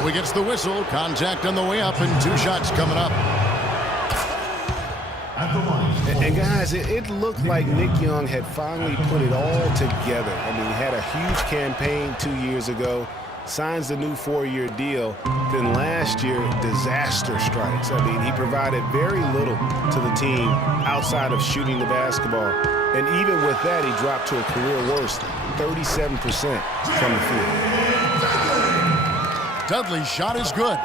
So he gets the whistle. Contact on the way up, and 2 shots coming up. And guys, it looked like Nick Young had finally put it all together. I mean, he had a huge campaign 2 years ago, signs the new 4-year deal. Then last year, disaster strikes. I mean, he provided very little to the team outside of shooting the basketball. And even with that, he dropped to a career worst, 37% from the field. Dudley's shot is good.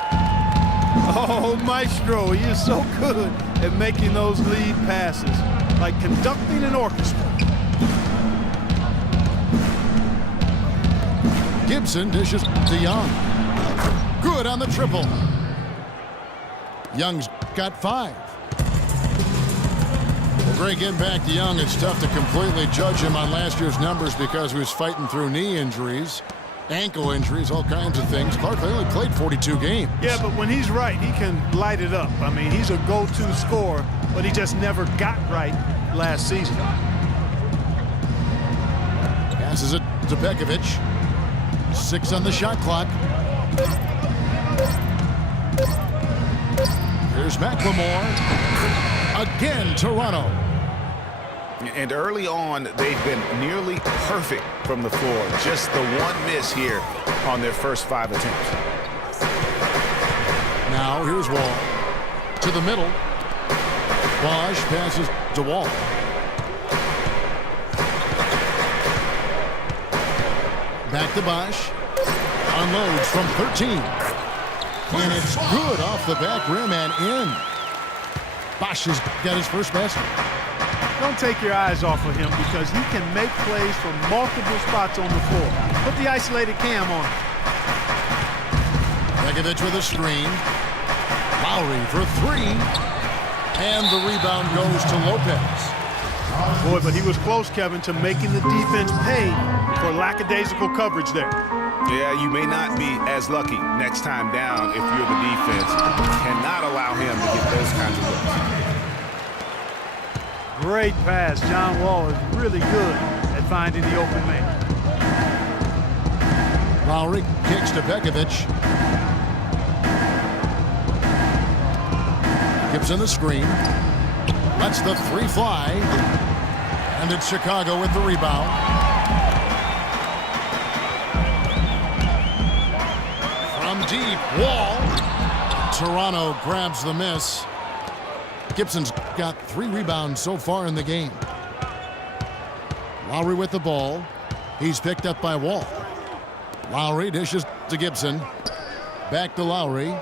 Oh, Maestro, he is so good at making those lead passes, like conducting an orchestra. Gibson dishes to Young. Good on the triple. Young's got 5. Well, Greg, getting back to Young, it's tough to completely judge him on last year's numbers because he was fighting through knee injuries, ankle injuries, all kinds of things. Clark only played 42 games. Yeah, but when he's right, he can light it up. I mean, he's a go-to scorer, but he just never got right last season. Passes it to Pekovic. 6 on the shot clock. Here's McLemore. Again, Toronto. And early on, they've been nearly perfect from the floor. Just the one miss here on their first 5 attempts. Now here's Wall. To the middle. Bosch passes to Wall. Back to Bosch. Unloads from 13. And it's good off the back rim and in. Bosch has got his first basket. Don't take your eyes off of him because he can make plays from multiple spots on the floor. Put the isolated cam on. Pekovic with a screen. Lowry for 3. And the rebound goes to Lopez. Boy, but he was close, Kevin, to making the defense pay for lackadaisical coverage there. Yeah, you may not be as lucky next time down if you're the defense. Cannot allow him to get those kinds of looks. Great pass. John Wall is really good at finding the open man. Lowry kicks to Pekovic. Gibson the screen. Lets the 3 fly. And it's Chicago with the rebound. From deep, Wall. Toronto grabs the miss. Gibson's got 3 rebounds so far in the game. Lowry with the ball. He's picked up by Wall. Lowry dishes to Gibson. Back to Lowry.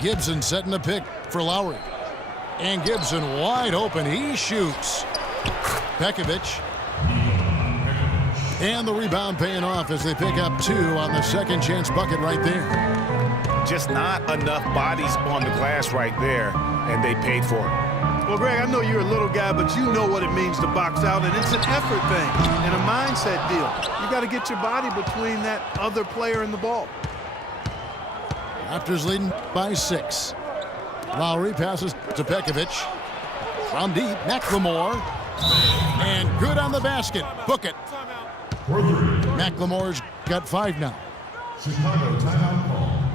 Gibson setting the pick for Lowry. And Gibson wide open. He shoots. Pekovic. And the rebound paying off as they pick up 2 on the second chance bucket right there. Just not enough bodies on the glass right there, and they paid for it. Well, Greg, I know you're a little guy, but you know what it means to box out, and it's an effort thing and a mindset deal. You got to get your body between that other player and the ball. Raptors leading by 6. Lowry passes to Pekovic. From deep, McLemore. And good on the basket. Book it. McLemore's got 5 now.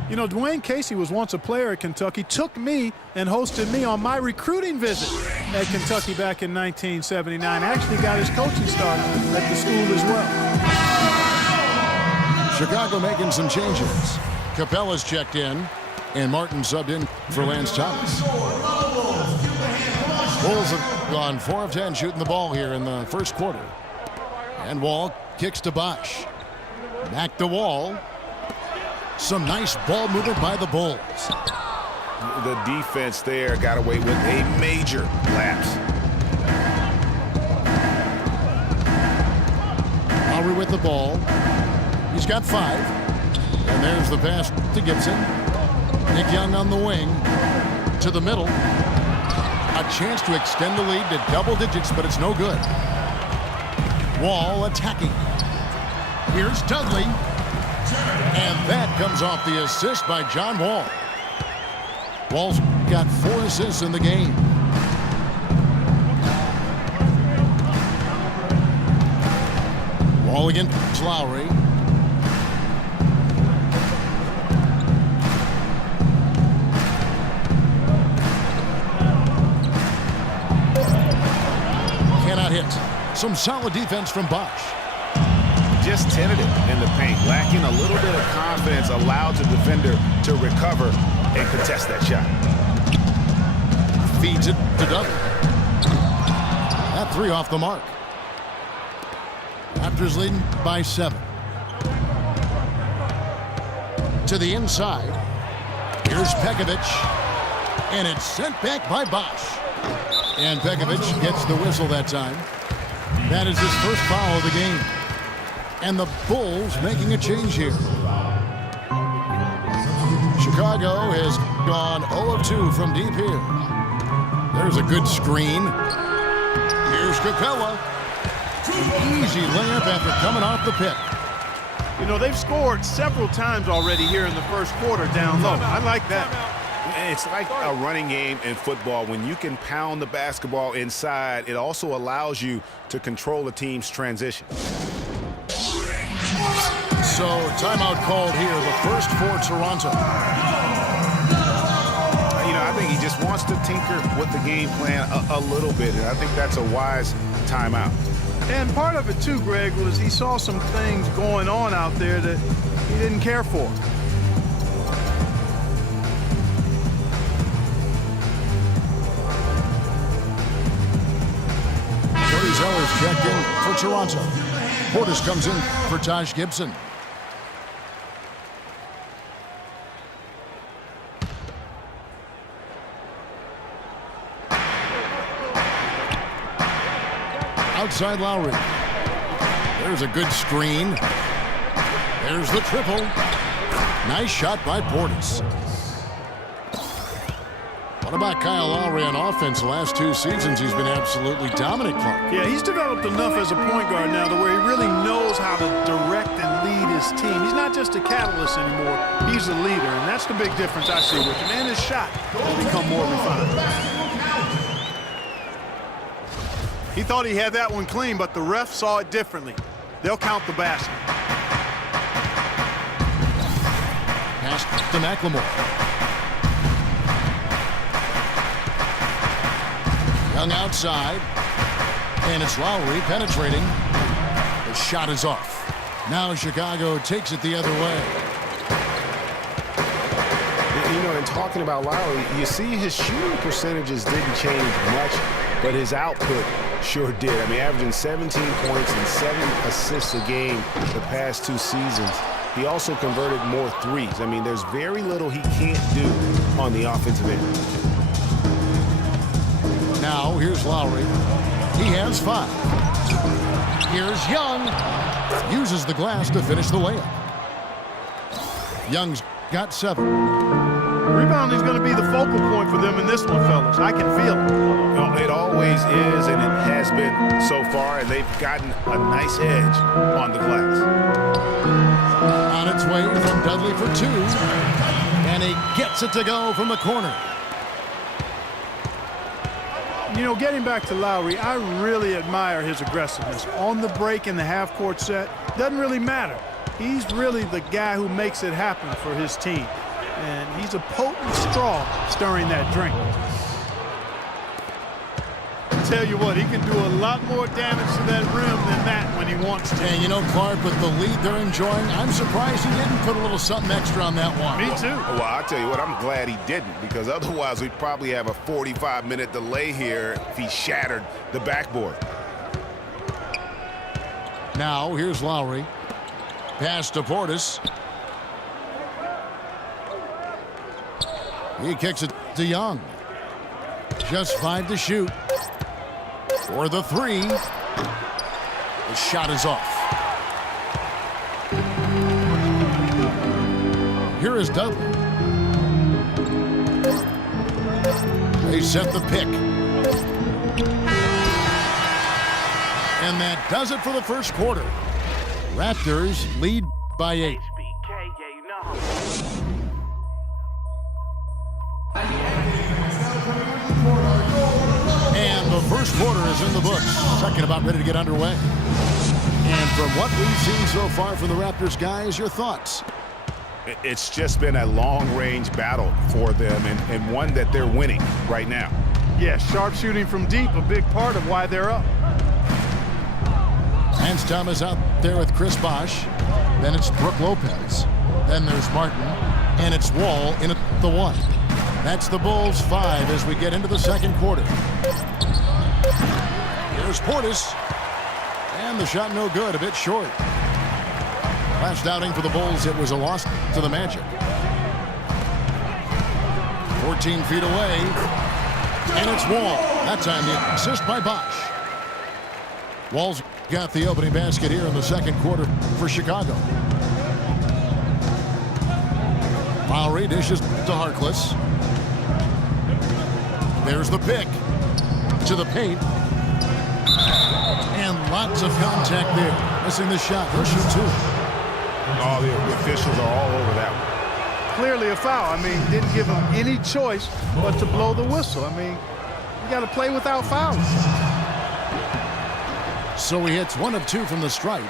You know, Dwayne Casey was once a player at Kentucky, took me and hosted me on my recruiting visit at Kentucky back in 1979. Actually got his coaching start at the school as well. Chicago making some changes. Capella's checked in, and Martin subbed in for Lance Thomas. Bulls have gone 4 of 10 shooting the ball here in the first quarter. And Wall kicks to Bosch. Back to Wall. Some nice ball movement by the Bulls. The defense there got away with a major lapse. Lowry with the ball. He's got 5. And there's the pass to Gibson. Nick Young on the wing. To the middle. A chance to extend the lead to double digits, but it's no good. Wall attacking. Here's Dudley. And that comes off the assist by John Wall. Wall's got 4 assists in the game. Wall against Lowry. Some solid defense from Bosch. Just tentative in the paint, lacking a little bit of confidence, allowed the defender to recover and contest that shot. Feeds it to Dudley. That three off the mark. Raptors leading by 7. To the inside. Here's Pekovic. And it's sent back by Bosch. And Pekovic gets the whistle that time. That is his first foul of the game. And the Bulls making a change here. Chicago has gone 0 of 2 from deep here. There's a good screen. Here's Capella. An easy layup after coming off the pick. You know, they've scored several times already here in the first quarter down low. I like that. It's like a running game in football. When you can pound the basketball inside, it also allows you to control a team's transition. So, timeout called here, the first for Toronto. You know, I think he just wants to tinker with the game plan a little bit, and I think that's a wise timeout. And part of it, too, Greg, was he saw some things going on out there that he didn't care for. Cody Zeller's checked in for Toronto. Portis comes in for Taj Gibson. Outside Lowry. There's a good screen. There's the triple. Nice shot by Portis. What about Kyle Lowry on offense? The last 2 seasons, he's been absolutely dominant, Clark. Yeah, he's developed enough as a point guard now to where he really knows how to direct and lead his team. He's not just a catalyst anymore. He's a leader, and that's the big difference I see with him. And his shot has become more refined. He thought he had that one clean, but the ref saw it differently. They'll count the basket. Pass to McLemore. Young outside. And it's Lowry penetrating. The shot is off. Now Chicago takes it the other way. You know, in talking about Lowry, you see his shooting percentages didn't change much, but his output sure did. I mean, averaging 17 points and 7 assists a game the past 2 seasons. He also converted more threes. I mean, there's very little he can't do on the offensive end. Now, here's Lowry. He has 5. Here's Young. Uses the glass to finish the layup. Young's got 7. Rebounding is going to be the focal point for them in this one, fellas. I can feel it. Well, it always is, and it has been so far, and they've gotten a nice edge on the glass. On its way from Dudley for 2. And he gets it to go from the corner. You know, getting back to Lowry, I really admire his aggressiveness. On the break in the half-court set, doesn't really matter. He's really the guy who makes it happen for his team. And he's a potent straw stirring that drink. Tell you what, he can do a lot more damage to that rim than that when he wants to. And you know, Clark, with the lead they're enjoying, I'm surprised he didn't put a little something extra on that one. Me too. Well, I'll tell you what, I'm glad he didn't, because otherwise we'd probably have a 45-minute delay here if he shattered the backboard. Now, here's Lowry. Pass to Portis. He kicks it to Young. Just 5 to shoot. For the 3. The shot is off. Here is Dudley. They set the pick. And that does it for the first quarter. Raptors lead by 8. And the first quarter is in the books. Second about ready to get underway. And from what we've seen so far from the Raptors guys, your thoughts? It's just been a long-range battle for them, and one that they're winning right now. Yeah, sharp shooting from deep, a big part of why they're up. Hans Thomas out there with Chris Bosh. Then it's Brook Lopez. Then there's Martin. And it's Wall in at the 1. That's the Bulls 5 as we get into the second quarter. Here's Portis. And the shot no good, a bit short. Last outing for the Bulls, it was a loss to the Magic. 14 feet away. And it's Wall. That time the assist by Bosh. Wall's got the opening basket here in the second quarter for Chicago. Lowry dishes to Harkless. There's the pick to the paint. And lots of contact there. Missing the shot. He'll shoot 2. Oh, the officials are all over that one. Clearly a foul. I mean, didn't give him any choice but to blow the whistle. I mean, you got to play without fouls. So he hits 1 of 2 from the stripe.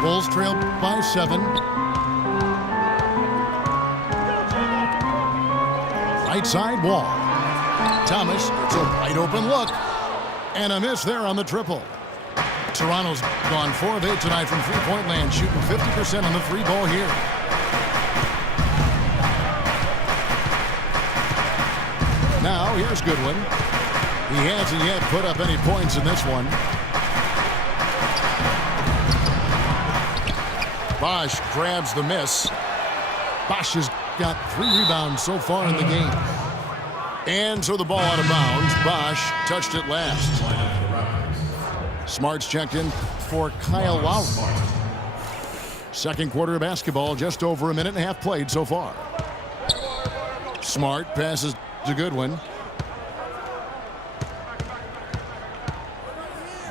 Bulls trail by 7. Right side Wall. Thomas, it's a wide open look. And a miss there on the triple. Toronto's gone 4 of 8 tonight from three-point land, shooting 50% on the free ball here. Now, here's Goodwin. He hasn't yet put up any points in this one. Bosh grabs the miss. Bosh has got 3 rebounds so far in the game. And so the ball out of bounds. Bosh touched it last. Smart's checked in for Kyle Lowry. Second quarter of basketball, just over a minute and a half played so far. Smart passes to Goodwin.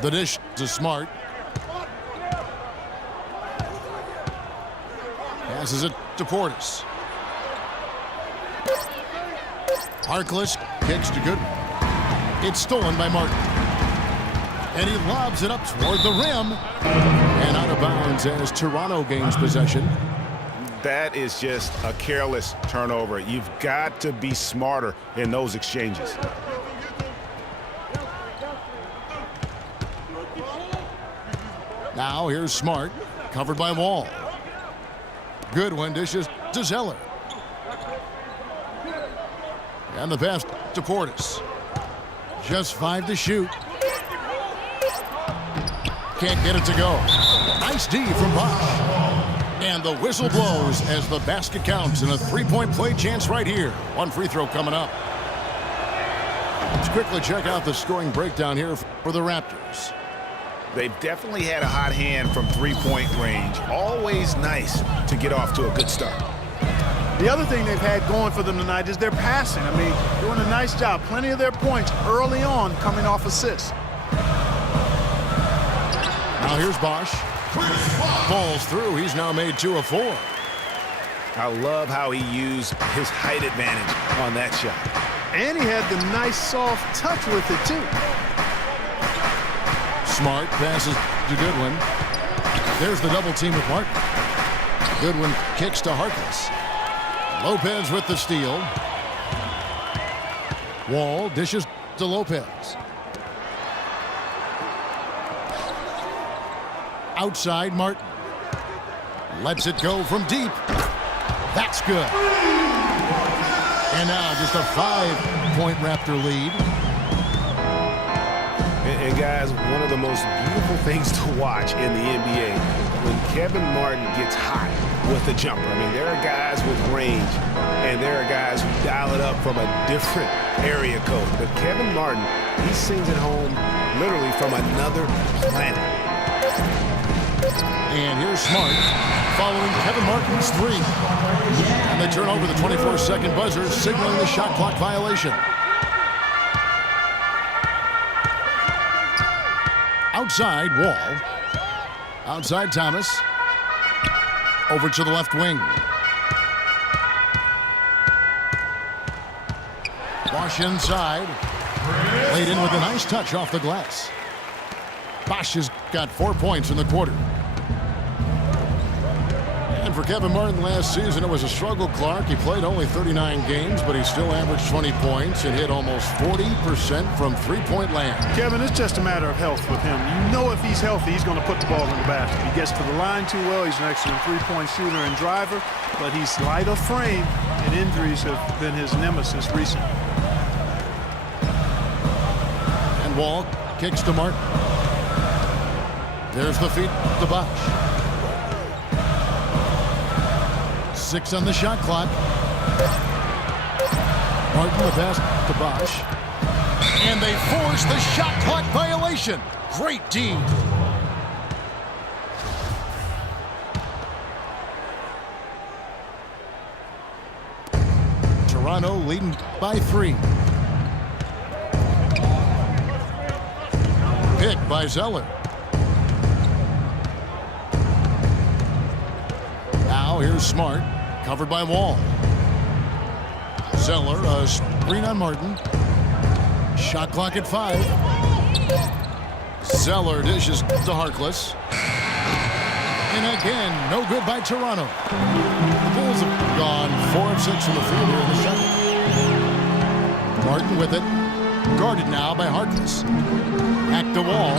The dish to Smart. Passes it to Portis. Harkless kicks to Goodwin. It's stolen by Martin. And he lobs it up toward the rim. And out of bounds as Toronto gains possession. That is just a careless turnover. You've got to be smarter in those exchanges. Now here's Smart, covered by Wall. Goodwin dishes to Zeller. And the pass to Portis. Just 5 to shoot. Can't get it to go. Nice D from Bosh. And the whistle blows as the basket counts and a 3-point play chance right here. 1 free throw coming up. Let's quickly check out the scoring breakdown here for the Raptors. They've definitely had a hot hand from 3-point range. Always nice to get off to a good start. The other thing they've had going for them tonight is their passing. I mean, doing a nice job. Plenty of their points early on coming off assists. Now here's Bosh. Falls through. He's now made 2 of 4. I love how he used his height advantage on that shot. And he had the nice soft touch with it, too. Smart passes to Goodwin. There's the double team with Martin. Goodwin kicks to Harkless. Lopez with the steal. Wall dishes to Lopez. Outside Martin. Lets it go from deep. That's good. And now just a 5-point Raptor lead. And guys, one of the most beautiful things to watch in the NBA, when Kevin Martin gets hot with the jumper. I mean, there are guys with range, and there are guys who dial it up from a different area code. But Kevin Martin, he sings it home literally from another planet. And here's Smart following Kevin Martin's 3. And they turn over the 24-second buzzer, signaling the shot clock violation. Outside Wall. Outside Thomas. Over to the left wing. Bosh inside. Laid in with a nice touch off the glass. Bosh has got 4 points in the quarter. And for Kevin Martin last season, it was a struggle, Clark. He played only 39 games, but he still averaged 20 points and hit almost 40% from three-point land. Kevin, it's just a matter of health with him. You know if he's healthy, he's going to put the ball in the basket. He gets to the line too well. He's an excellent three-point shooter and driver, but he's light of frame, and injuries have been his nemesis recently. And Wall kicks to Martin. There's the feed to Bosch. 6 on the shot clock. Martin the pass to Bosch. And they force the shot clock violation. Great D. Toronto leading by 3. Pick by Zeller. Now here's Smart. Covered by Wall. Zeller, a screen on Martin. Shot clock at 5. Zeller dishes to Harkless. And again, no good by Toronto. The Bulls have gone 4 of 6 from the field here in the second. Martin with it. Guarded now by Harkless. Back to Wall.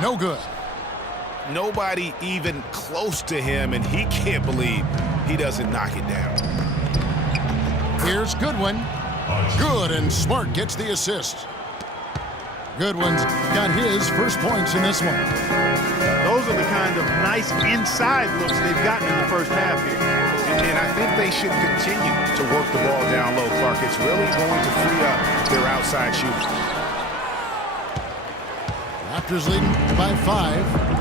No good. Nobody even close to him, and he can't believe he doesn't knock it down. Here's Goodwin. Good, and Smart gets the assist. Goodwin's got his first points in this one. Those are the kind of nice inside looks they've gotten in the first half here. And I think they should continue to work the ball down low, Clark. It's really going to free up their outside shooting. Raptors leading by 5.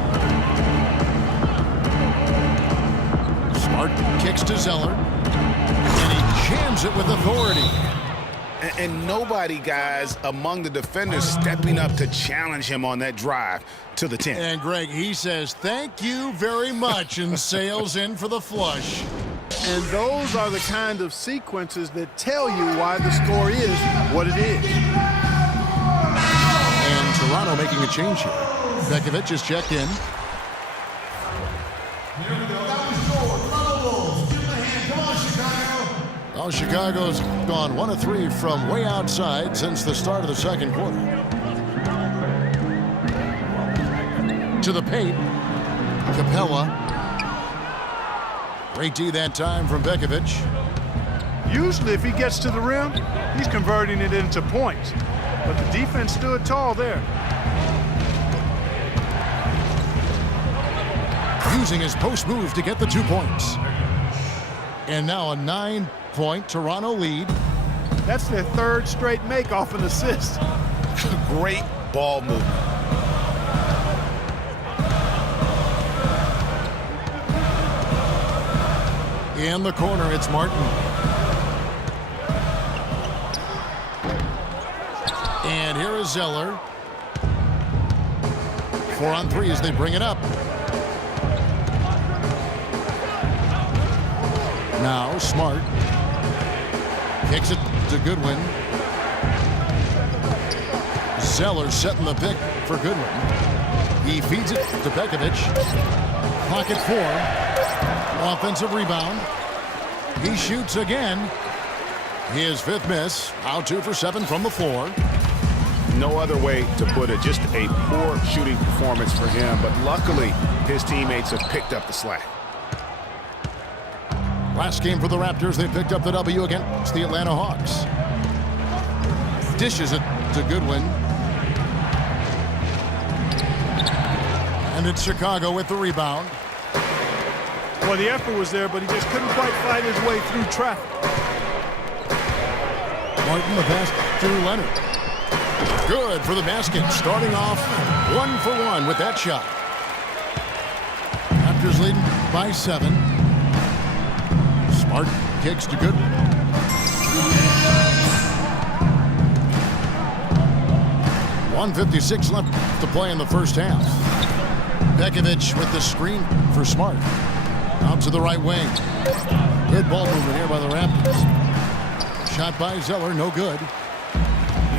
Smart kicks to Zeller. And he jams it with authority. And nobody, guys, among the defenders stepping up to challenge him on that drive to the 10. And Greg, he says, thank you very much, and sails in for the flush. And those are the kind of sequences that tell you why the score is what it is. And Toronto making a change here. Bekovic is checked in. Well, Chicago's gone 1 of 3 from way outside since the start of the second quarter. To the paint. Capella. Great D that time from Bekovic. Usually if he gets to the rim, he's converting it into points. But the defense stood tall there. Using his post move to get the 2 points. And now a 9-point Toronto lead. That's their 3rd straight make off an assist. Great ball movement. In the corner, it's Martin. And here is Zeller. 4 on 3 as they bring it up. Now Smart kicks it to Goodwin. Zeller setting the pick for Goodwin. He feeds it to Bekovic. Pocket 4. Offensive rebound. He shoots again. His 5th miss. Out 2 for 7 from the floor. No other way to put it. Just a poor shooting performance for him. But luckily, his teammates have picked up the slack. Last game for the Raptors, they picked up the W against the Atlanta Hawks. Dishes it to Goodwin. And it's Chicago with the rebound. Well, the effort was there, but he just couldn't quite fight his way through traffic. Martin the pass to Leonard. Good for the basket. Starting off 1 for 1 with that shot. Raptors leading by 7. Smart kicks to Goodwin. .156 left to play in the first half. Bekovic with the screen for Smart. Out to the right wing. Good ball movement here by the Raptors. Shot by Zeller, no good.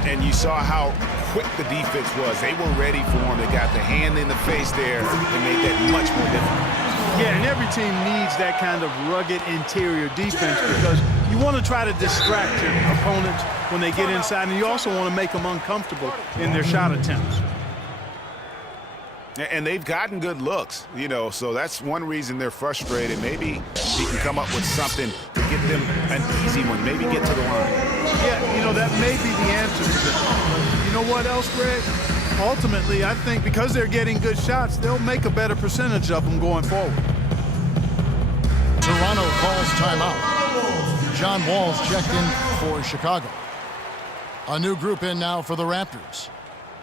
And you saw how quick the defense was. They were ready for him. They got the hand in the face there and made that much more difficult. Yeah, and every team needs that kind of rugged interior defense because you want to try to distract your opponents when they get inside, and you also want to make them uncomfortable in their shot attempts. And they've gotten good looks, you know, so that's one reason they're frustrated. Maybe he can come up with something to get them an easy one, maybe get to the line. Yeah, you know, that may be the answer to this. You know what else, Greg? Ultimately, I think because they're getting good shots, they'll make a better percentage of them going forward. Toronto calls timeout. John Wall's checked in for Chicago. A new group in now for the Raptors.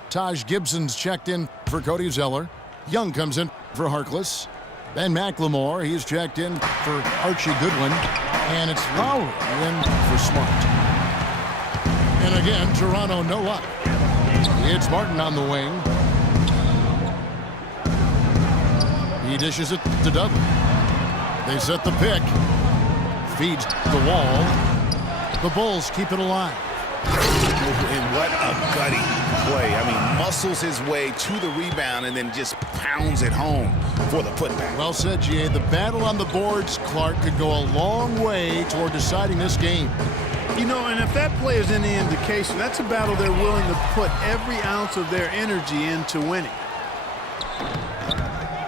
Taj Gibson's checked in for Cody Zeller. Young comes in for Harkless. Ben McLemore, he's checked in for Archie Goodwin. And it's Lowry in for Smart. And again, Toronto no luck. It's Martin on the wing. He dishes it to Dudley. They set the pick. Feeds the wall. The Bulls keep it alive. And what a gutty play. I mean, muscles his way to the rebound and then just pounds it home for the putback. Well said, G.A. The battle on the boards, Clark, could go a long way toward deciding this game. You know, and if that play is any indication, that's a battle they're willing to put every ounce of their energy into winning.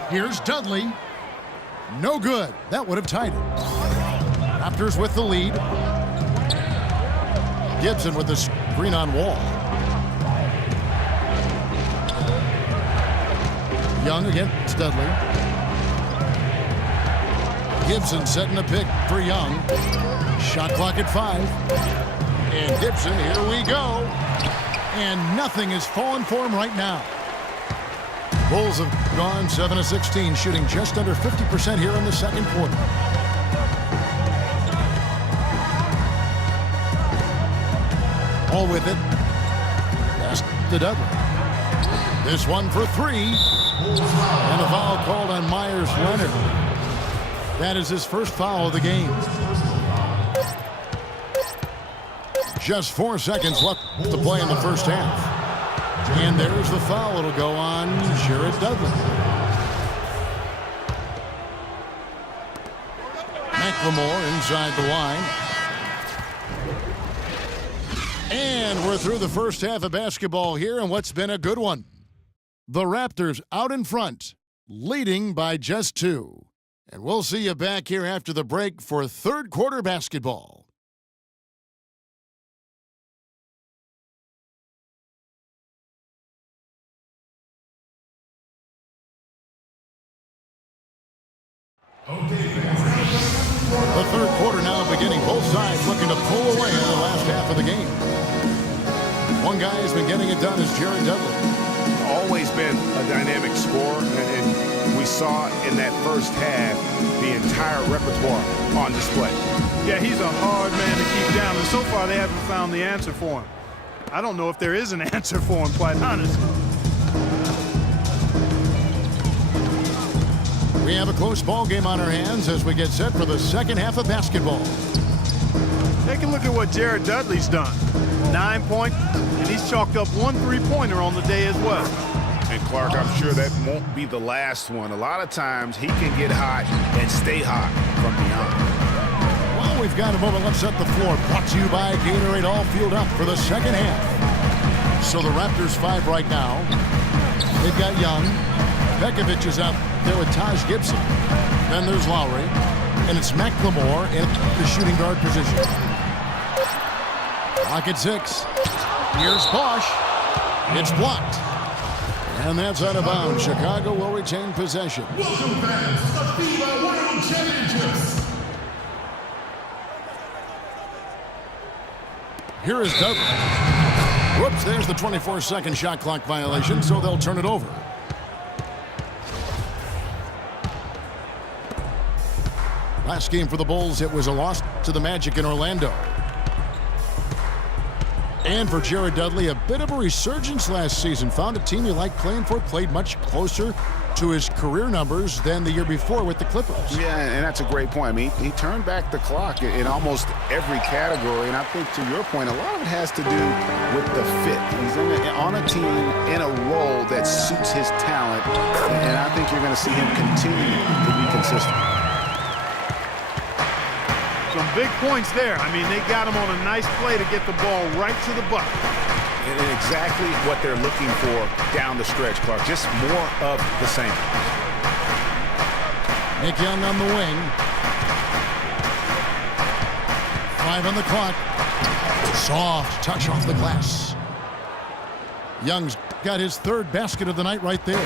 Here's Dudley. No good. That would have tied it. Raptors with the lead. Gibson with the screen on Wall. Young against Dudley. Gibson setting a pick for Young. Shot clock at 5. And Gibson, here we go. And nothing is falling for him right now. Bulls have gone 7 of 16, shooting just under 50% here in the second quarter. All with it. Pass to Dudley. This one for 3. And a foul called on Myers Leonard. That is his first foul of the game. Just 4 seconds left to play in the first half. And there's the foul. It'll go on Jared Dudley. McLemore inside the line. And we're through the first half of basketball here, and what's been a good one. The Raptors out in front, leading by just 2. And we'll see you back here after the break for third quarter basketball. The third quarter now beginning. Both sides looking to pull away in the last half of the game. One guy has been getting it done is Jared Dudley. Always been a dynamic scorer, and we saw in that first half the entire repertoire on display. Yeah, he's a hard man to keep down, and so far they haven't found the answer for him. I don't know if there is an answer for him, quite honestly. We have a close ball game on our hands as we get set for the second half of basketball. Take a look at what Jared Dudley's done. 9 points, and he's chalked up 1 3-pointer on the day as well. And Clark, I'm sure that won't be the last one. A lot of times he can get hot and stay hot from beyond. Well, we've got a moment. Let's set the floor. Brought to you by Gatorade, all fueled up for the second half. So the Raptors 5 right now. They've got Young. Bekovic is out there with Taj Gibson. Then there's Lowry. And it's McLemore in the shooting guard position. Clock at 6. Here's Bosch. It's blocked. And that's out of bounds. Chicago will retain possession. Welcome fans to the FIBA World Championships. Here is Dudley. Whoops, there's the 24-second shot clock violation, so they'll turn it over. Last game for the Bulls, it was a loss to the Magic in Orlando. And for Jared Dudley, a bit of a resurgence last season. Found a team you like playing for, played much closer to his career numbers than the year before with the Clippers. Yeah, and that's a great point. I mean, he turned back the clock in almost every category, and I think to your point, a lot of it has to do with the fit. He's on a team in a role that suits his talent, and I think you're going to see him continue to be consistent. Some big points there. I mean, they got him on a nice play to get the ball right to the bucket. And exactly what they're looking for down the stretch, Clark. Just more of the same. Nick Young on the wing. 5 on the clock. Soft touch off the glass. Young's got his 3rd basket of the night right there.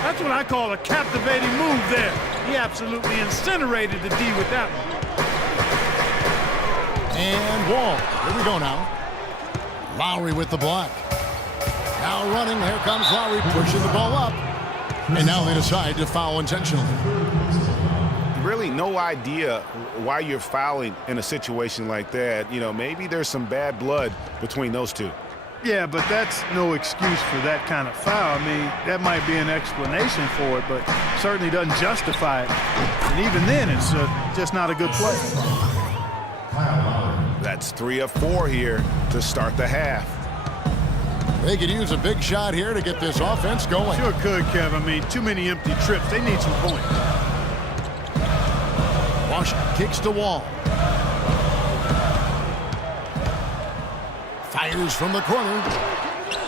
That's what I call a captivating move there. He absolutely incinerated the D with that one. And Wall. Here we go now. Lowry with the block. Now running. Here comes Lowry pushing the ball up. And now they decide to foul intentionally. Really no idea why you're fouling in a situation like that. You know, maybe there's some bad blood between those two. Yeah, but that's no excuse for that kind of foul. I mean, that might be an explanation for it, but certainly doesn't justify it. And even then, it's just not a good play. That's 3 of 4 here to start the half. They could use a big shot here to get this offense going. Sure could, Kev. I mean, too many empty trips. They need some points. Washington kicks to Wall. Fires from the corner.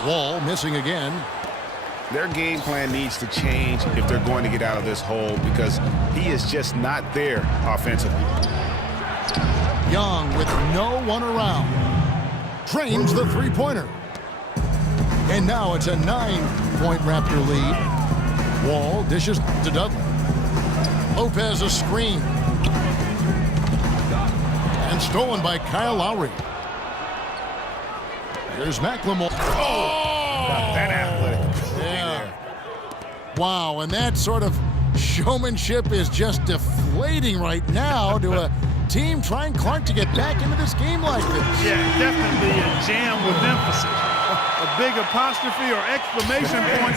Wall missing again. Their game plan needs to change if they're going to get out of this hole because he is just not there offensively. Young with no one around. Drains the three-pointer. And now it's a 9-point Raptor lead. Wall dishes to Dudley. Lopez a screen. And stolen by Kyle Lowry. Here's McLemore. Oh! That athletic. Yeah. Wow, and that sort of showmanship is just deflating right now to a team trying Clark to get back into this game like this. Yeah, definitely a jam with emphasis. A big apostrophe or exclamation point.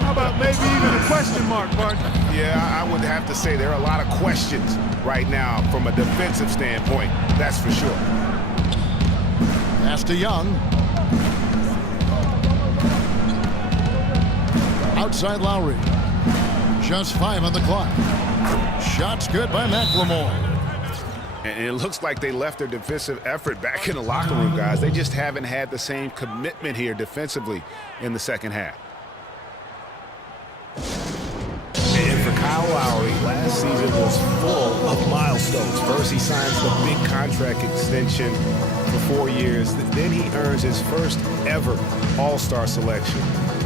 How about maybe even a question mark, partner? Yeah, I would have to say there are a lot of questions right now from a defensive standpoint. That's for sure. Pass to Young. Outside Lowry. Just 5 on the clock. Shots good by McLemore. And it looks like they left their defensive effort back in the locker room, guys. They just haven't had the same commitment here defensively in the second half. And for Kyle Lowry, last season was full of milestones. First, he signs the big contract extension for 4 years. Then he earns his first ever All-Star selection.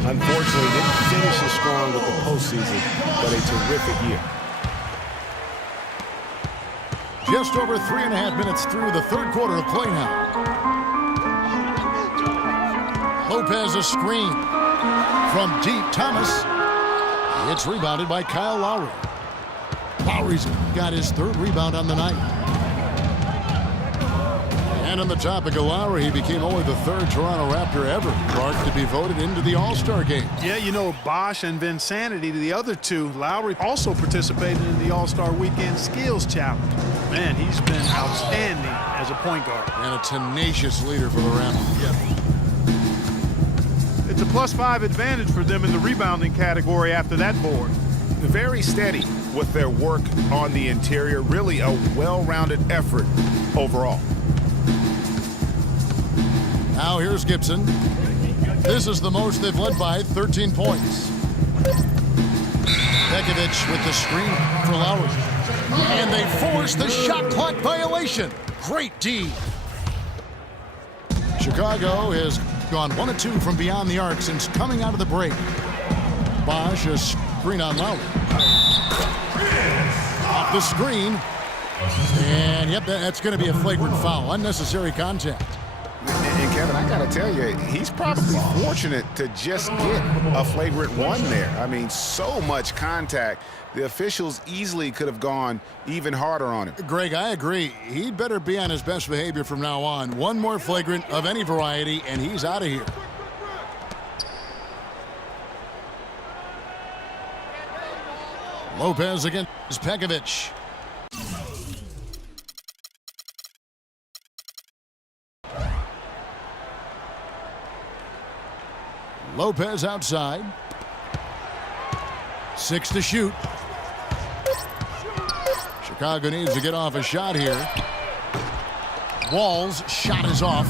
Unfortunately, didn't finish as strong with the postseason, but a terrific year. Just over 3.5 minutes through the third quarter of play now. Lopez a screen from deep. Thomas. It's rebounded by Kyle Lowry. Lowry's got his 3rd rebound on the night. And on the topic of Lowry, he became only the 3rd Toronto Raptor ever, Clark, to be voted into the All-Star game. Yeah, you know, Bosch and Vinsanity, the other two. Lowry also participated in the All-Star Weekend Skills Challenge. Man, he's been outstanding as a point guard. And a tenacious leader for the Raptors. Yep. It's a +5 advantage for them in the rebounding category after that board. Very steady with their work on the interior. Really a well-rounded effort overall. Now here's Gibson. This is the most they've led by, 13 points. Pekovic with the screen for Lowry. And they force the shot clock violation. Great D. Chicago has gone 1 of 2 from beyond the arc since coming out of the break. Bosch a screen on Lowry. Off the screen. And yep, that's going to be a flagrant foul. Unnecessary contact. And Kevin, I got to tell you, he's probably fortunate to just get a flagrant 1 there. I mean, so much contact. The officials easily could have gone even harder on him. Greg, I agree. He'd better be on his best behavior from now on. One more flagrant of any variety, and he's out of here. Lopez against Pekovic. Lopez outside. 6 to shoot. Chicago needs to get off a shot here. Wall's shot is off.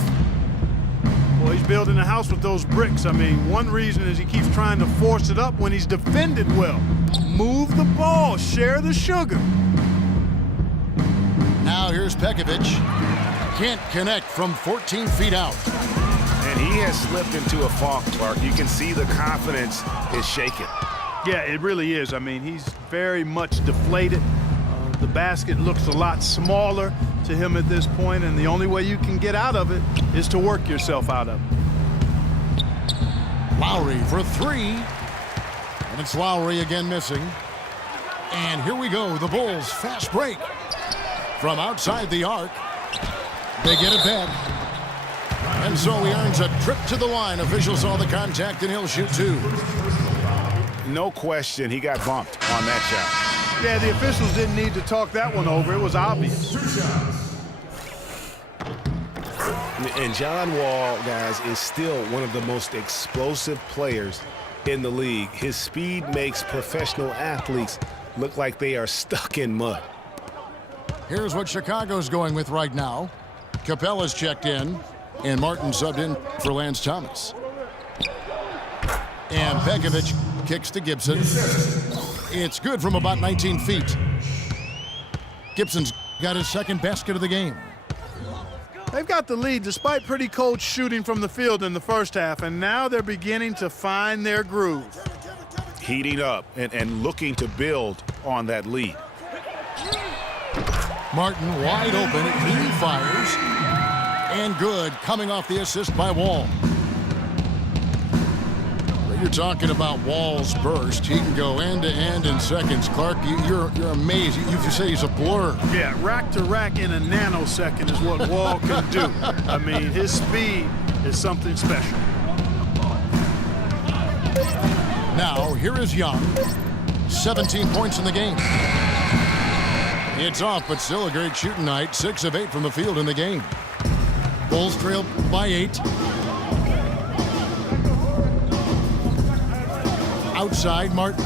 Well, he's building a house with those bricks. I mean, one reason is he keeps trying to force it up when he's defended well. Move the ball, share the sugar. Now here's Pekovic. Can't connect from 14 feet out. And he has slipped into a funk, Clark. You can see the confidence is shaken. Yeah, it really is. I mean, he's very much deflated. The basket looks a lot smaller to him at this point, and the only way you can get out of it is to work yourself out of it. Lowry for 3. And it's Lowry again missing. And here we go. The Bulls fast break. From outside the arc. They get it back. And so he earns a trip to the line. Official saw the contact, and he'll shoot 2. No question, he got bumped on that shot. Yeah, the officials didn't need to talk that one over. It was obvious. And John Wall, guys, is still one of the most explosive players in the league. His speed makes professional athletes look like they are stuck in mud. Here's what Chicago's going with right now. Capella's checked in, and Martin subbed in for Lance Thomas. And Pekovic kicks to Gibson. It's good from about 19 feet. Gibson's got his second basket of the game. They've got the lead despite pretty cold shooting from the field in the first half, and now they're beginning to find their groove. Heating up and looking to build on that lead. Martin wide open. He fires. And good, coming off the assist by Wall. You're talking about Wall's burst. He can go end to end in seconds. Clark, you're amazed. You say he's a blur. Yeah, rack to rack in a nanosecond is what Wall can do. I mean, his speed is something special. Now, here is Young. 17 points in the game. It's off, but still a great shooting night. 6 of 8 from the field in the game. Bulls trail by 8. Outside, Martin.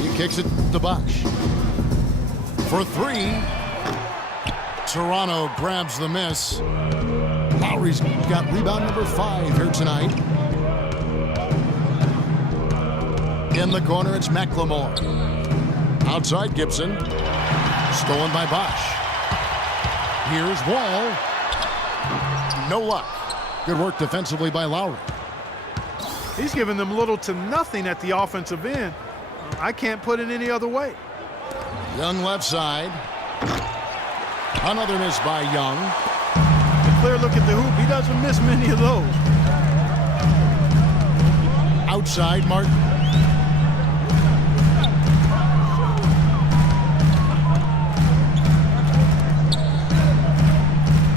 He kicks it to Bosch. For 3. Toronto grabs the miss. Lowry's got rebound number 5 here tonight. In the corner, it's McLemore. Outside, Gibson. Stolen by Bosch. Here's Wall. No luck. Good work defensively by Lowry. He's given them little to nothing at the offensive end. I can't put it any other way. Young left side. Another miss by Young. A clear look at the hoop. He doesn't miss many of those. Outside, Martin.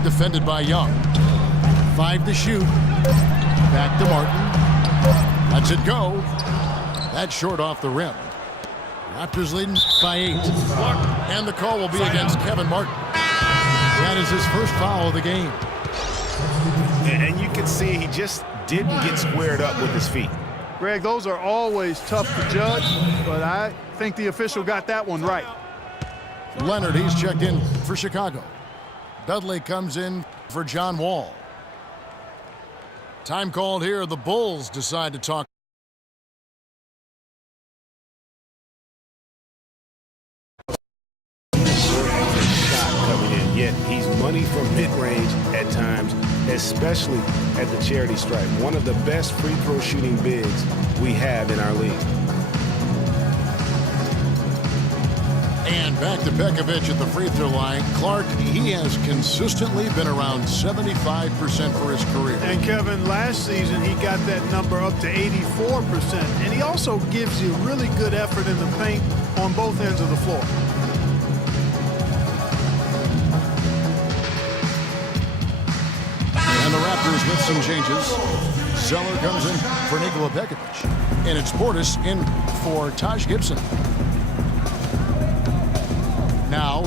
Defended by Young. 5 to shoot. Back to Martin. Lets it go. That's short off the rim. Raptors leading by 8. And the call will be against Kevin Martin. That is his first foul of the game. And you can see he just didn't get squared up with his feet. Greg, those are always tough to judge, but I think the official got that one right. Leonard, he's checked in for Chicago. Dudley comes in for John Wall. Time called here. The Bulls decide to talk. Coming in, yet he's money from mid-range at times, especially at the charity stripe. One of the best free throw shooting bigs we have in our league. And back to Pekovic at the free throw line. Clark, he has consistently been around 75% for his career. And Kevin, last season he got that number up to 84%. And he also gives you really good effort in the paint on both ends of the floor. And the Raptors with some changes. Zeller comes in for Nikola Pekovic. And it's Portis in for Taj Gibson.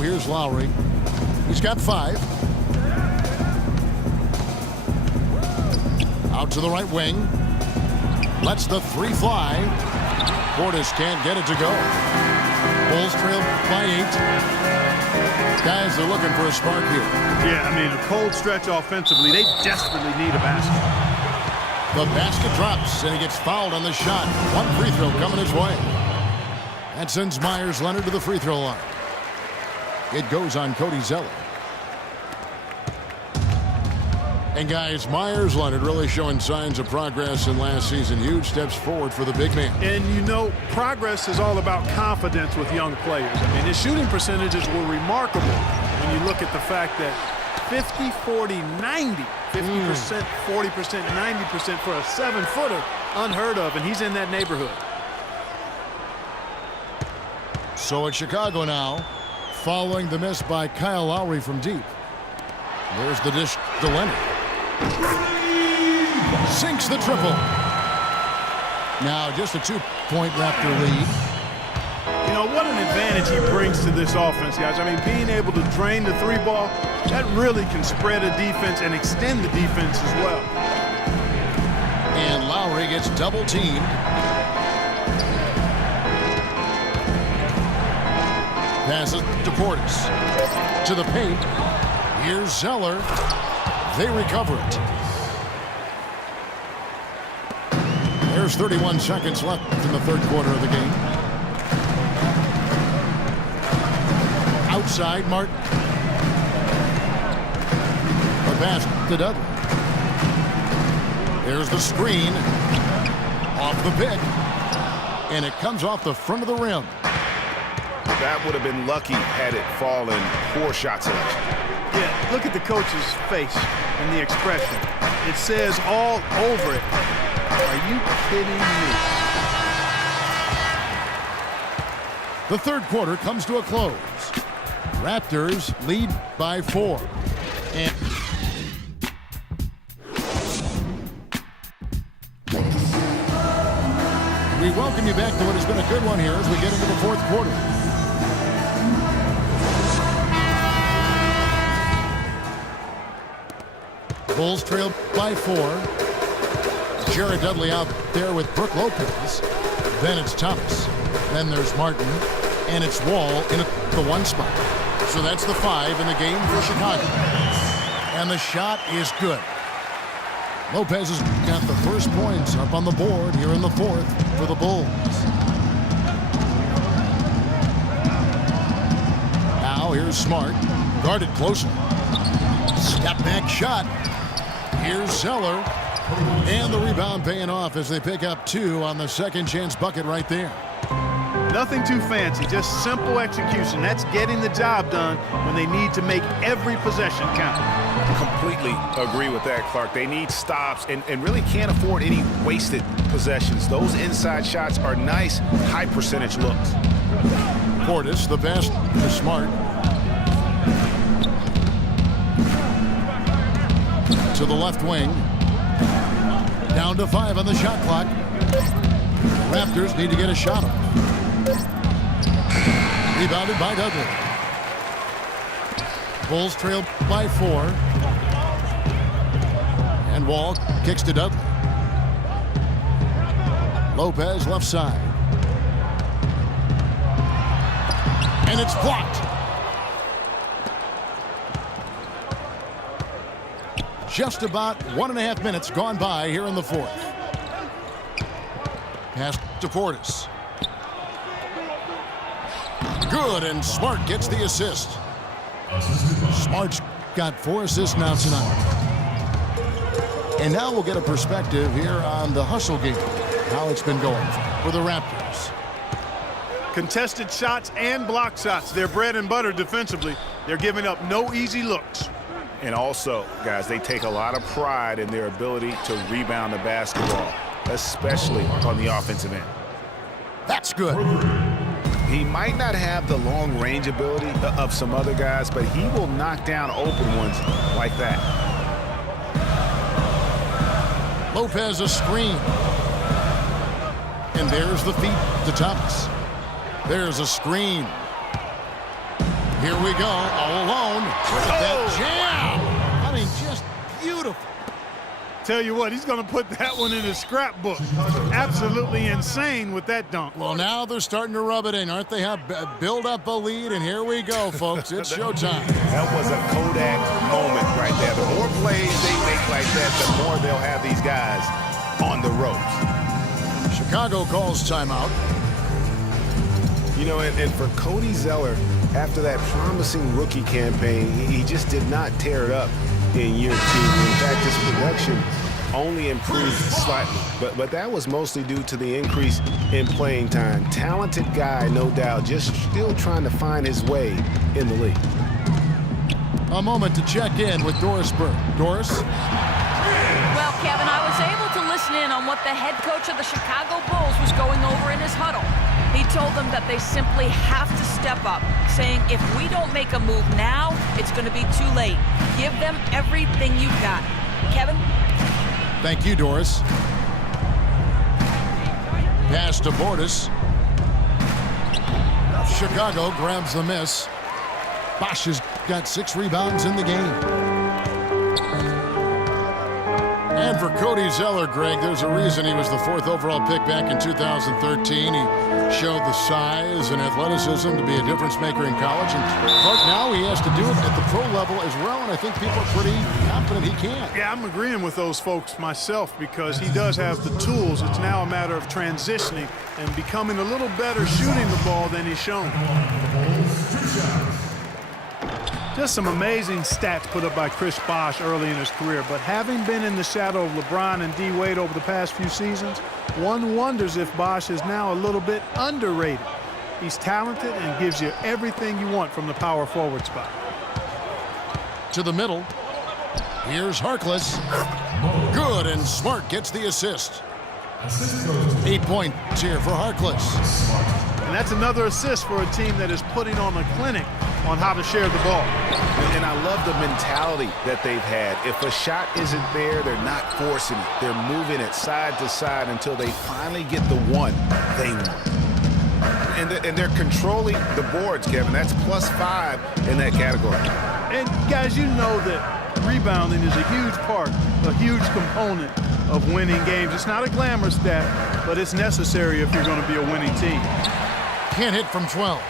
here's Lowry. He's got 5. Out to the right wing. Lets the 3 fly. Portis can't get it to go. Bulls trail by 8. Guys are looking for a spark here. Yeah, I mean, a cold stretch offensively. They desperately need a basket. The basket drops, and he gets fouled on the shot. 1 free throw coming his way. That sends Myers Leonard to the free throw line. It goes on Cody Zeller. And guys, Myers Leonard really showing signs of progress in last season. Huge steps forward for the big man. And you know, progress is all about confidence with young players. I mean, his shooting percentages were remarkable when you look at the fact that 50, 40, 90, 50%, 40%, 90% for a 7-footer, unheard of, and he's in that neighborhood. So it's Chicago now, following the miss by Kyle Lowry from deep. There's the dish to Leonard. Sinks the triple. Now just a 2-point Raptor lead. You know, what an advantage he brings to this offense, guys. I mean, being able to drain the 3-ball, that really can spread a defense and extend the defense as well. And Lowry gets double teamed. Passes to Portis. To the paint. Here's Zeller. They recover it. There's 31 seconds left in the 3rd quarter of the game. Outside, Martin. The pass to Dudley. There's the screen. Off the pick. And it comes off the front of the rim. That would have been lucky had it fallen. Poor shot selection. Yeah, look at the coach's face and the expression. It says all over it. Are you kidding me? The 3rd quarter comes to a close. Raptors lead by 4. And we welcome you back to what has been a good one here as we get into the 4th quarter. Bulls trail by 4. Jared Dudley out there with Brook Lopez. Then it's Thomas. Then there's Martin. And it's Wall in the 1 spot. So that's the 5 in the game for Chicago. And the shot is good. Lopez has got the first points up on the board here in the 4th for the Bulls. Now here's Smart. Guarded closer. Step back shot. Here's Zeller. And the rebound paying off as they pick up 2 on the second chance bucket right there. Nothing too fancy, just simple execution. That's getting the job done when they need to make every possession count. Completely agree with that, Clark. They need stops and really can't afford any wasted possessions. Those inside shots are nice, high percentage looks. Portis, the pass to Smart. To the left wing. Down to 5 on the shot clock. The Raptors need to get a shot off. Rebounded by Dudley. Bulls trail by 4. And Wall kicks to Dudley. Lopez left side. And it's blocked. Just about 1.5 minutes gone by here in the 4th. Pass to Portis. Good, and Smart gets the assist. Smart's got 4 assists now tonight. And now we'll get a perspective here on the hustle game, how it's been going for the Raptors. Contested shots and block shots. They're bread and butter defensively. They're giving up no easy looks. And also, guys, they take a lot of pride in their ability to rebound the basketball, especially on the offensive end. That's good. He might not have the long-range ability of some other guys, but he will knock down open ones like that. Lopez a screen. And there's the feed to Thomas. There's a screen. Here we go, all alone. Look at that jam. I mean, just beautiful. Tell you what, he's going to put that one in his scrapbook. Absolutely insane with that dunk. Well, now they're starting to rub it in, aren't they? Have build up a lead, and here we go, folks. It's showtime. That was a Kodak moment right there. The more plays they make like that, the more they'll have these guys on the ropes. Chicago calls timeout. You know, and for Cody Zeller, after that promising rookie campaign, he just did not tear it up in year 2. In fact, his production only improved slightly. But that was mostly due to the increase in playing time. Talented guy, no doubt, just still trying to find his way in the league. A moment to check in with Doris Burke. Doris? Well, Kevin, I was able to listen in on what the head coach of the Chicago Bulls was going over in his huddle. He told them that they simply have to step up, saying if we don't make a move now, it's going to be too late. Give them everything you've got. Kevin? Thank you, Doris. Pass to Bordas. Chicago grabs the miss. Bosch has got 6 rebounds in the game. And for Cody Zeller, Greg, there's a reason he was the 4th overall pick back in 2013. He showed the size and athleticism to be a difference maker in college. And Clark, now he has to do it at the pro level as well, and I think people are pretty confident he can. Yeah, I'm agreeing with those folks myself because he does have the tools. It's now a matter of transitioning and becoming a little better shooting the ball than he's shown. Just some amazing stats put up by Chris Bosh early in his career, but having been in the shadow of LeBron and D. Wade over the past few seasons, one wonders if Bosh is now a little bit underrated. He's talented and gives you everything you want from the power forward spot. To the middle. Here's Harkless. Good, and Smart gets the assist. 8 points here for Harkless. And that's another assist for a team that is putting on a clinic on how to share the ball. And I love the mentality that they've had. If a shot isn't there, they're not forcing it. They're moving it side to side until they finally get the one they want. And they're controlling the boards, Kevin. That's +5 in that category. And guys, you know that rebounding is a huge part, a huge component of winning games. It's not a glamour stat, but it's necessary if you're going to be a winning team. Can't hit from 12.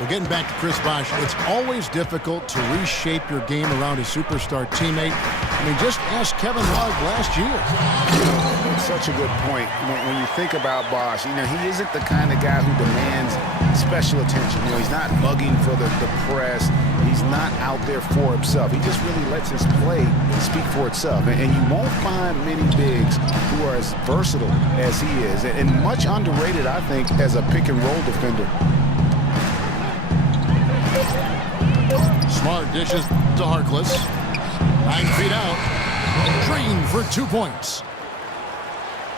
We're getting back to Chris Bosh. It's always difficult to reshape your game around a superstar teammate. I mean, just ask Kevin Love last year. That's such a good point. When you think about Bosh, you know, he isn't the kind of guy who demands special attention. You know, he's not mugging for the press. He's not out there for himself. He just really lets his play speak for itself. And you won't find many bigs who are as versatile as he is. And much underrated, I think, as a pick-and-roll defender. Smart dishes to Harkless. 9 feet out. Green for 2 points.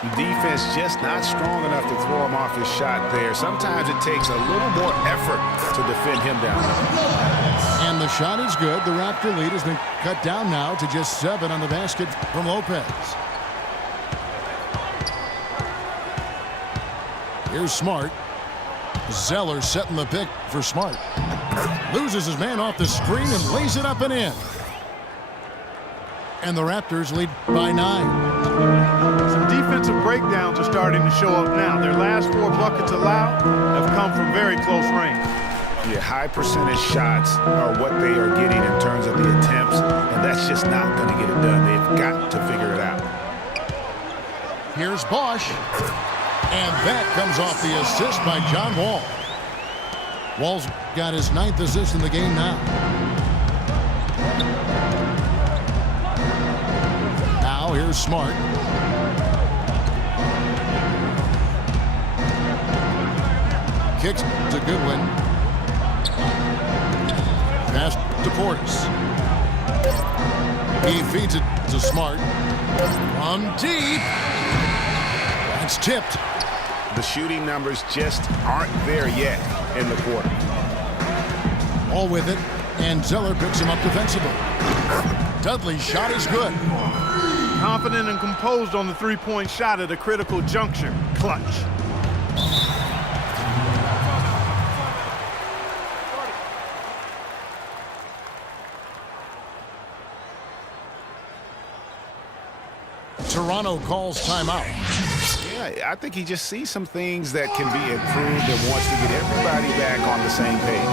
The defense just not strong enough to throw him off his shot there. Sometimes it takes a little more effort to defend him down there. And the shot is good. The Raptor lead has been cut down now to just 7 on the basket from Lopez. Here's Smart. Zeller setting the pick for Smart. Loses his man off the screen and lays it up and in. And the Raptors lead by 9. Some defensive breakdowns are starting to show up now. Their last 4 buckets allowed have come from very close range. Yeah, high percentage shots are what they are getting in terms of the attempts, and that's just not going to get it done. They've got to figure it out. Here's Bosh. And that comes off the assist by John Wall. Wall's got his 9th assist in the game now. Now here's Smart. Kicks to Goodwin. Pass to Portis. He feeds it to Smart. From deep. That's tipped. The shooting numbers just aren't there yet in the quarter. All with it, and Zeller picks him up defensively. Dudley's shot is good. Confident and composed on the three-point shot at a critical juncture. Clutch. Toronto calls timeout. Yeah, I think he just sees some things that can be improved and wants to get everybody back on the same page.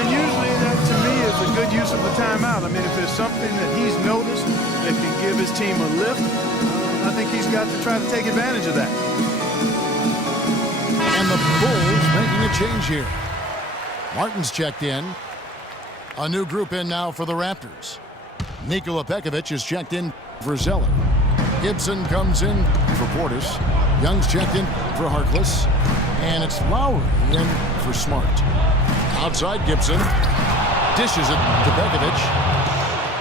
And usually that, to me, is a good use of the timeout. I mean, if there's something that he's noticed that can give his team a lift, I think he's got to try to take advantage of that. And the Bulls making a change here. Martin's checked in. A new group in now for the Raptors. Nikola Pekovic is checked in for Zeller. Gibson comes in for Portis. Young's checked in for Harkless. And it's Lowry in for Smart. Outside Gibson. Dishes it to Pekovic.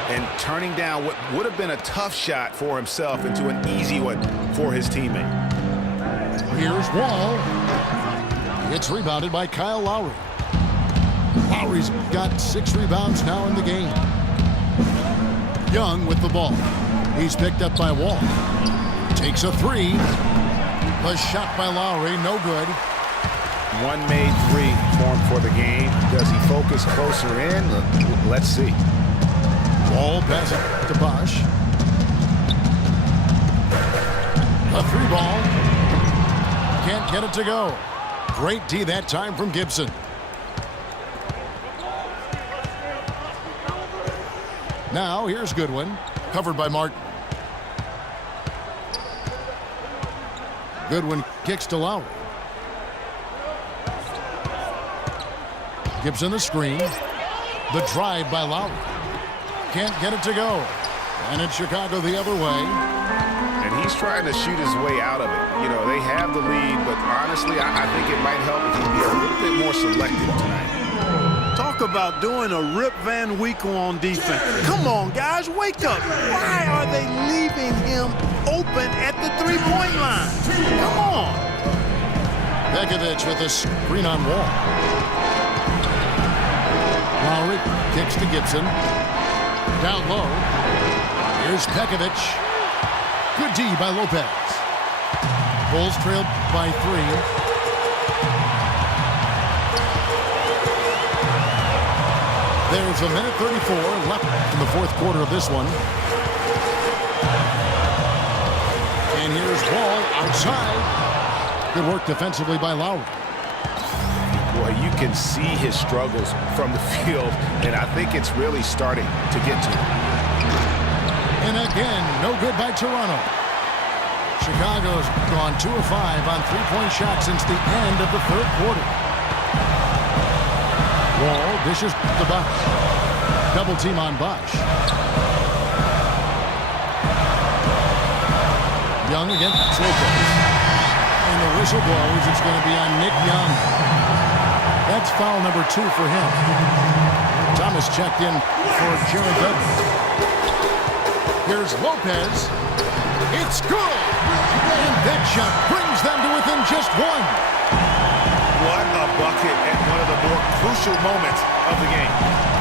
And turning down what would have been a tough shot for himself into an easy one for his teammate. Here's Wall. It's rebounded by Kyle Lowry. Lowry's got 6 rebounds now in the game. Young with the ball. He's picked up by Wall. Takes a 3. The shot by Lowry, no good. One made 3 for him for the game. Does he focus closer in? Let's see. Wall passes to Bosch. A 3 ball. Can't get it to go. Great D that time from Gibson. Now here's Goodwin. Covered by Martin. Goodwin kicks to Lowry. Gibson the screen. The drive by Lowry. Can't get it to go. And it's Chicago the other way. And he's trying to shoot his way out of it. You know, they have the lead, but honestly, I think it might help if he be a little bit more selective tonight. Talk about doing a Rip Van Winkle on defense. Come on, guys, wake up. Why are they leaving him open at the three-point line? Come on. Pekovic with a screen on Wall. Lowry kicks to Gibson. Down low. Here's Pekovic. Good D by Lopez. Bulls trailed by 3. There's a minute 34 left in the 4th quarter of this one. And here's Wall outside. Good work defensively by Lowry. Boy, you can see his struggles from the field, and I think it's really starting to get to him. And again, no good by Toronto. Chicago's gone 2 of 5 on 3-point shots since the end of the 3rd quarter. Wall dishes to Bosch. Double team on Bosch. Young against Lopez. And the whistle blows. It's going to be on Nick Young. That's foul number 2 for him. Thomas checked in for Jared Dudley. Here's Lopez. It's good. And that shot brings them to within just 1. What a bucket at one of the more crucial moments of the game.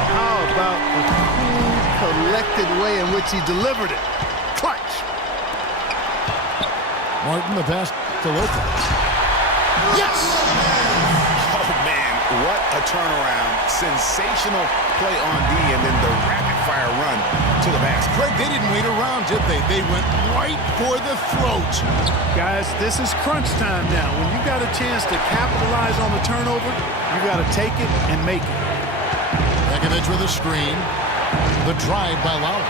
How about the cool, collected way in which he delivered it? Clutch. Martin, the pass to Lopez. Yes! Oh, man, what a turnaround. Sensational play on D, and then the rapid-fire run to the basket. Craig, they didn't wait around, did they? They went right for the throat. Guys, this is crunch time now. When you got a chance to capitalize on the turnover, you got to take it and make it. Pekovic with a screen. The drive by Lowry.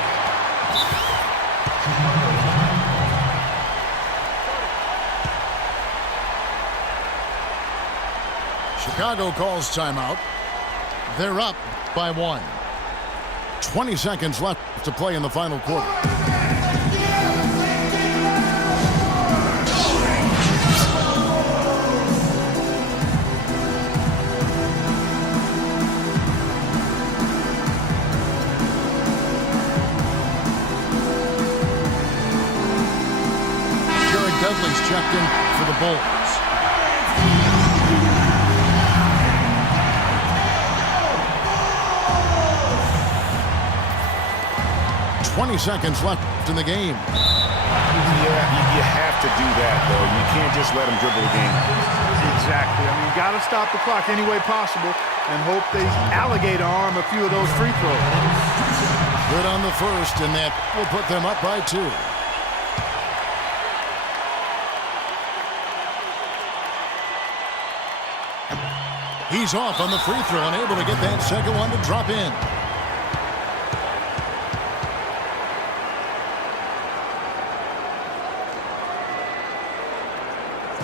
Chicago calls timeout. They're up by 1. 20 seconds left to play in the final quarter. Jared Dudley's checked in for the Bulls. 20 seconds left in the game. Yeah, you have to do that, though. You can't just let them dribble the game. Exactly. I mean, you got to stop the clock any way possible and hope they alligator arm a few of those free throws. Good on the first, and that will put them up by 2. He's off on the free throw and able to get that second one to drop in.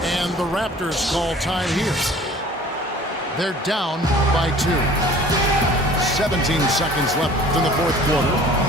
And the Raptors call time here. They're down by 2. 17 seconds left in the fourth quarter.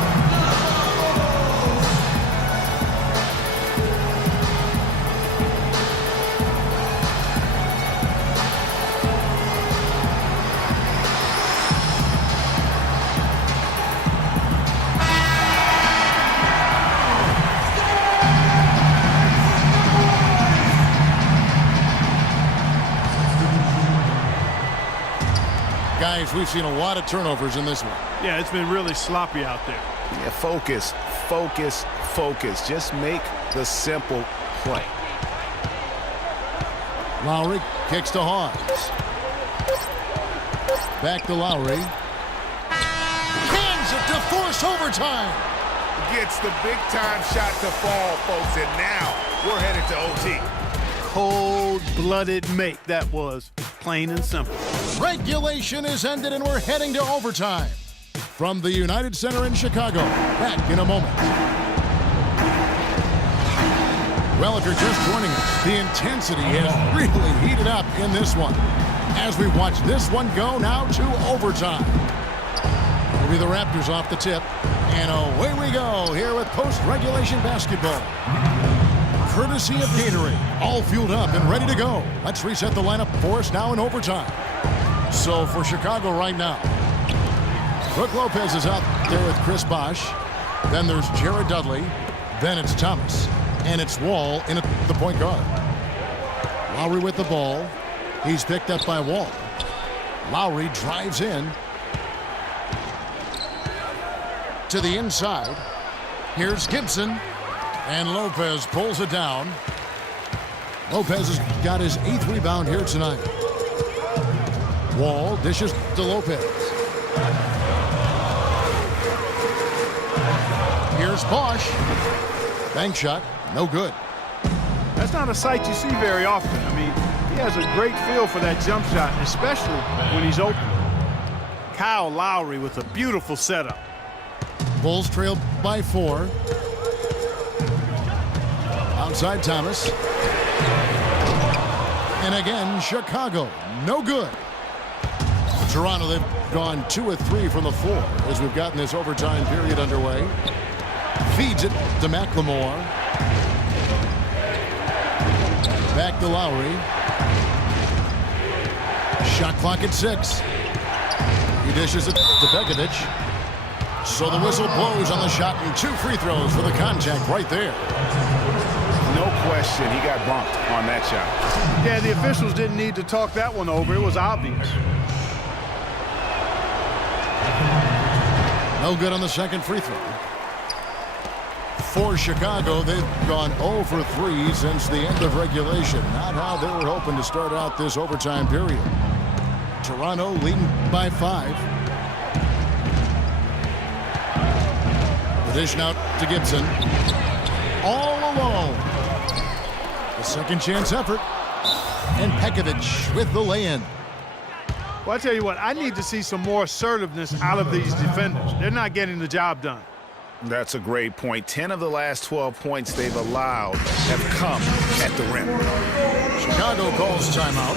Guys, we've seen a lot of turnovers in this one. Yeah, it's been really sloppy out there. Yeah, focus, focus, focus. Just make the simple play. Lowry kicks to Hawes. Back to Lowry. Cans it to force overtime. Gets the big-time shot to fall, folks, and now we're headed to OT. Cold-blooded make that was, plain and simple. Regulation is ended and we're heading to overtime. From the United Center in Chicago, back in a moment. Well, if you're just joining us, the intensity has really heated up in this one. As we watch this one go now to overtime. It'll be the Raptors off the tip. And away we go here with post-regulation basketball. Courtesy of Gatorade, all fueled up and ready to go. Let's reset the lineup for us now in overtime. So for Chicago right now, Brook Lopez is out there with Chris Bosh. Then there's Jared Dudley. Then it's Thomas. And it's Wall in at the point guard. Lowry with the ball. He's picked up by Wall. Lowry drives in. To the inside. Here's Gibson. And Lopez pulls it down. Lopez has got his 8th rebound here tonight. Wall dishes to Lopez. Here's Bosh. Bank shot, no good. That's not a sight you see very often. I mean, he has a great feel for that jump shot, especially when he's open. Kyle Lowry with a beautiful setup. Bulls trail by 4. Outside Thomas. And again, Chicago, no good. Toronto, they've gone 2 of 3 from the floor as we've gotten this overtime period underway. Feeds it to McLemore. Back to Lowry. Shot clock at 6. He dishes it to Pekovic. So the whistle blows on the shot and 2 free throws for the contact right there. No question, he got bumped on that shot. Yeah, the officials didn't need to talk that one over. It was obvious. No good on the second free throw. For Chicago, they've gone 0 for 3 since the end of regulation. Not how they were hoping to start out this overtime period. Toronto leading by 5. The dish out to Gibson. All alone. The second chance effort. And Pekovic with the lay-in. Well, I tell you what, I need to see some more assertiveness out of these defenders. They're not getting the job done. That's a great point. 10 of the last 12 points they've allowed have come at the rim. Chicago calls timeout.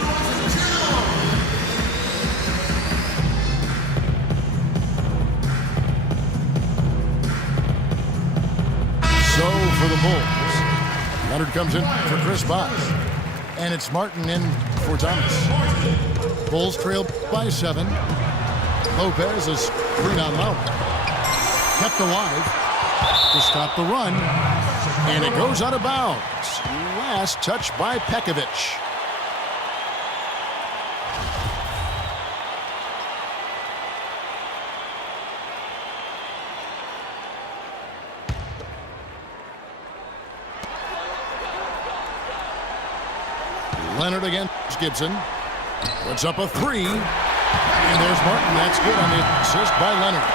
So for the Bulls, Leonard comes in for Chris Bosh. And it's Martin in for Thomas. Bulls trail by 7. Lopez is screen on Lowry. Kept alive to stop the run. And it goes out of bounds. Last touch by Pekovic. Leonard against Gibson. Puts up a 3. And there's Martin. That's good on the assist by Leonard.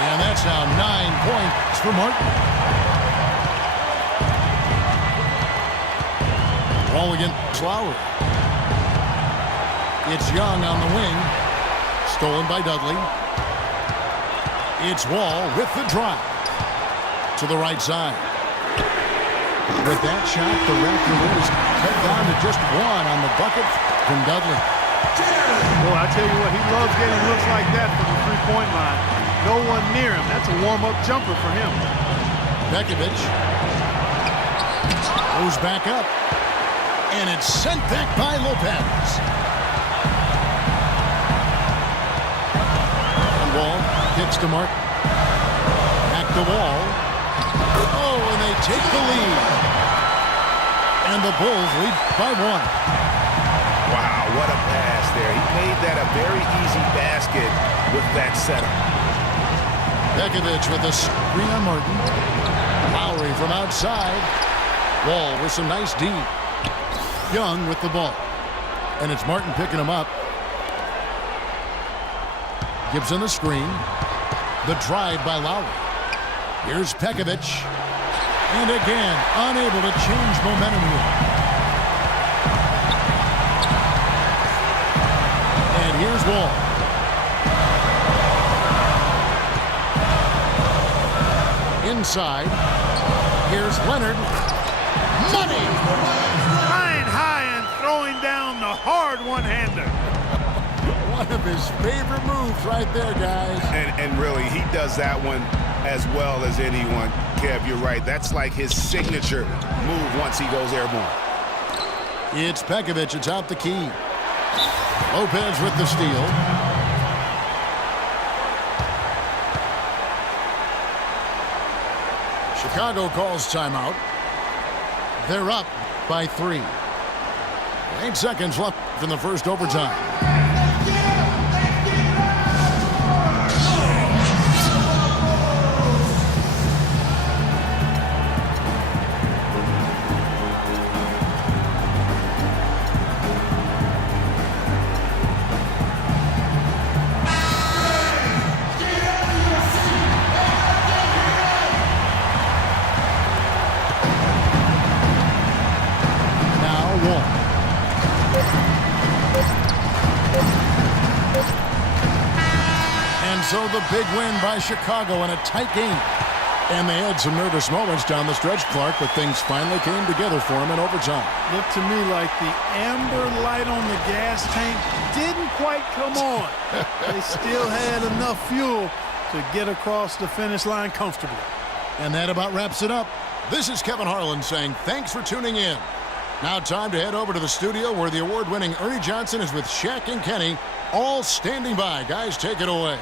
And that's now 9 points for Martin. Ball against Lowry. It's Young on the wing. Stolen by Dudley. It's Wall with the drive. To the right side. With that shot, the Raptor is cut down to just one on the bucket from Dudley. Boy, I tell you what, he loves getting looks like that from the three-point line. No one near him. That's a warm-up jumper for him. Bekovic goes back up. And it's sent back by Lopez. And Wall kicks to Mark. Back to Wall. Oh, and they take the lead. And the Bulls lead by one. Wow, what a pass there. He made that a very easy basket with that setup. Bekovic with a screen on Martin. Lowry from outside. Wall with some nice D. Young with the ball. And it's Martin picking him up. Gibson the screen. The drive by Lowry. Here's Pekovic. And again, unable to change momentum here. And here's Wall. Inside. Here's Leonard. Money! Flying high and throwing down the hard one-hander. One of his favorite moves right there, guys. And really, he does that one as well as anyone. Kev, you're right. That's like his signature move once he goes airborne. It's Pekovic. It's out the key. Lopez with the steal. Chicago calls timeout. They're up by 3. 8 seconds left in the first overtime. So the big win by Chicago in a tight game. And they had some nervous moments down the stretch, Clark, but things finally came together for them in overtime. Looked to me like the amber light on the gas tank didn't quite come on. They still had enough fuel to get across the finish line comfortably. And that about wraps it up. This is Kevin Harlan saying thanks for tuning in. Now time to head over to the studio where the award-winning Ernie Johnson is with Shaq and Kenny, all standing by. Guys, take it away.